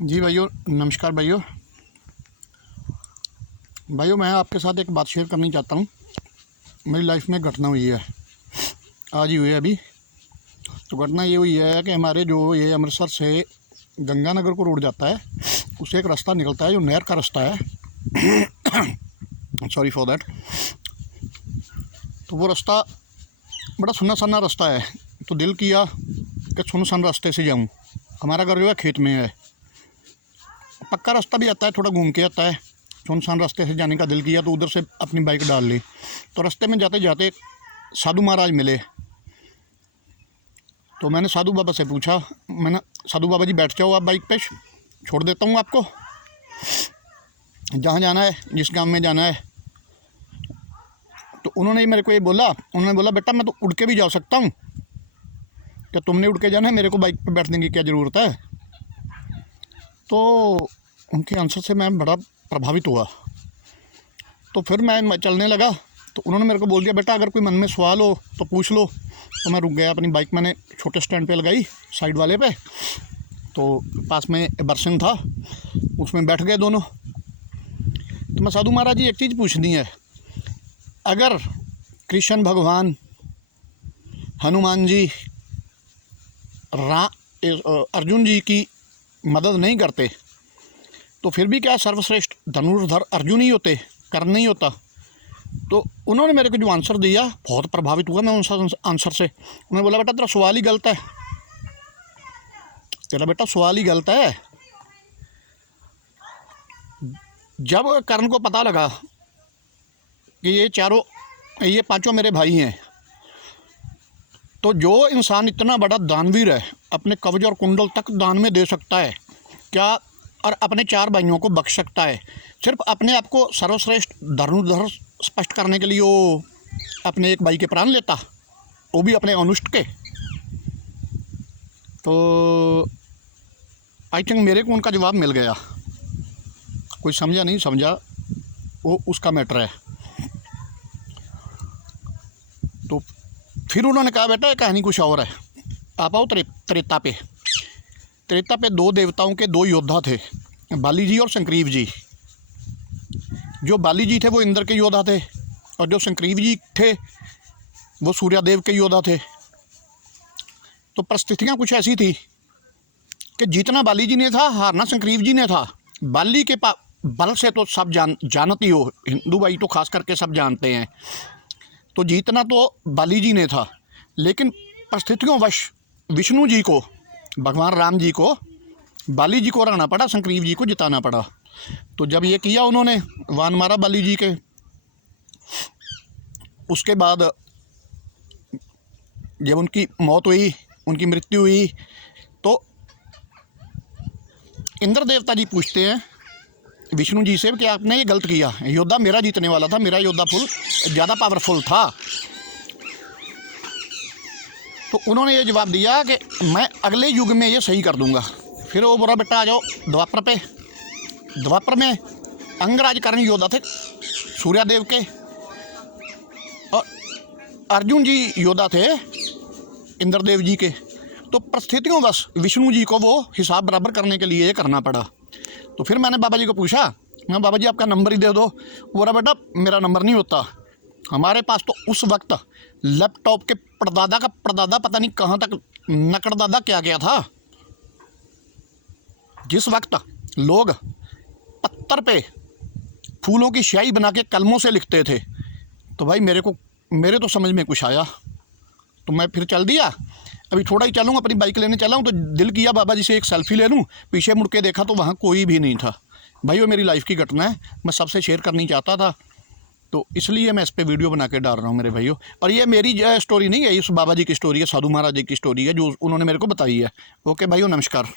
जी भाइयों, नमस्कार भाइयों। मैं आपके साथ एक बात शेयर करनी चाहता हूँ। मेरी लाइफ में घटना हुई है, आज ही हुई है अभी। तो घटना ये हुई है कि हमारे जो ये अमृतसर से गंगानगर को रोड जाता है, उससे एक रास्ता निकलता है जो नहर का रास्ता है। Sorry for that. तो वो रास्ता बड़ा सुनसान रास्ता है। तो दिल किया कि सुनसान रास्ते से जाऊँ। हमारा घर जो है खेत में है, पक्का रास्ता भी आता है, थोड़ा घूम के आता है। सुनसान रास्ते से जाने का दिल किया तो उधर से अपनी बाइक डाल ली। तो रास्ते में जाते जाते साधु महाराज मिले। तो मैंने साधु बाबा से पूछा, मैंने साधु बाबा जी बैठ जाओ आप बाइक पे, छोड़ देता हूँ आपको, जहाँ जाना है, जिस गांव में जाना है। तो उन्होंने मेरे को ये बोला, उन्होंने बोला बेटा मैं तो उड़ के भी जा सकता हूँ, क्या तुमने उड़ के जाना है, मेरे को बाइक पे बैठने की क्या ज़रूरत है। तो उनके आंसर से मैं बड़ा प्रभावित हुआ। तो फिर मैं चलने लगा। तो उन्होंने मेरे को बोल दिया बेटा अगर कोई मन में सवाल हो तो पूछ लो। तो मैं रुक गया, अपनी बाइक मैंने छोटे स्टैंड पे लगाई, साइड वाले पे। तो पास में बर्सन था, उसमें बैठ गए दोनों। तो मैं साधु महाराज जी एक चीज़ पूछनी है, अगर कृष्ण भगवान, हनुमान जी, अर्जुन जी की मदद नहीं करते तो फिर भी क्या सर्वश्रेष्ठ धनुर्धर अर्जुन ही होते, कर्ण नहीं होता। तो उन्होंने मेरे को जो आंसर दिया बहुत प्रभावित हुआ मैं उन आंसर से। उन्होंने बोला बेटा तेरा सवाल ही गलत है, तेरा बेटा सवाल ही गलत है। जब कर्ण को पता लगा कि ये पांचों मेरे भाई हैं, तो जो इंसान इतना बड़ा दानवीर है, अपने कवच और कुंडल तक दान में दे सकता है क्या, और अपने 4 भाइयों को बख्श सकता है, सिर्फ अपने आप को सर्वश्रेष्ठ धनुर्धर स्पष्ट करने के लिए वो अपने एक भाई के प्राण लेता, वो भी अपने अनुष्ट के। तो आई थिंक मेरे को उनका जवाब मिल गया। कोई समझा नहीं समझा, वो उसका मैटर है। तो फिर उन्होंने कहा बेटा कहानी कुछ और है, आप आओ त्रेता पे। त्रेता पे 2 देवताओं के 2 योद्धा थे, बाली जी और संक्रीव जी। जो बाली जी थे वो इंद्र के योद्धा थे, और जो संक्रीव जी थे वो सूर्यदेव के योद्धा थे। तो परिस्थितियाँ कुछ ऐसी थी कि जीतना बाली जी ने था, हारना संक्रीव जी ने था। बाली के बल से तो सब जानती हो, हिंदू भाई तो खास करके सब जानते हैं। तो जीतना तो बाली जी ने था, लेकिन परिस्थितियों वश विष्णु जी को, भगवान राम जी को, बाली जी को हराना पड़ा, संक्रीव जी को जिताना पड़ा। तो जब ये किया उन्होंने, वान मारा बाली जी के, उसके बाद जब उनकी मौत हुई, उनकी मृत्यु हुई, तो इंद्र देवता जी पूछते हैं विष्णु जी से कि आपने ये गलत किया, योद्धा मेरा जीतने वाला था, मेरा योद्धा ज़्यादा पावरफुल था। तो उन्होंने ये जवाब दिया कि मैं अगले युग में ये सही कर दूंगा। फिर वो बोला बेटा आ जाओ द्वापर पे। द्वापर में अंगराज कर्ण योद्धा थे सूर्यदेव के, और अर्जुन जी योद्धा थे इंद्रदेव जी के। तो परिस्थितियों बस विष्णु जी को वो हिसाब बराबर करने के लिए ये करना पड़ा। तो फिर मैंने बाबा जी को पूछा, मैं बाबा जी आपका नंबर ही दे दो। बोला बेटा मेरा नंबर नहीं होता, हमारे पास तो उस वक्त लैपटॉप के परदादा का परदादा पता नहीं कहाँ तक नकड़दादा क्या गया था। जिस वक्त लोग पत्थर पे फूलों की स्याही बना के कलमों से लिखते थे, तो भाई मेरे तो समझ में कुछ आया, तो मैं फिर चल दिया। अभी थोड़ा ही चलूँ, अपनी बाइक लेने चला हूँ, तो दिल किया बाबा जी से एक सेल्फी ले लूँ। पीछे मुड़ के देखा तो वहाँ कोई भी नहीं था। भाई वो मेरी लाइफ की घटना है, मैं सबसे शेयर करनी चाहता था, तो इसलिए मैं इस पर वीडियो बना के डाल रहा हूँ मेरे भाइयों। और ये मेरी स्टोरी नहीं है, इस बाबा जी की स्टोरी है, साधु महाराज जी की स्टोरी है जो उन्होंने मेरे को बताई है। ओके भाइयों, नमस्कार।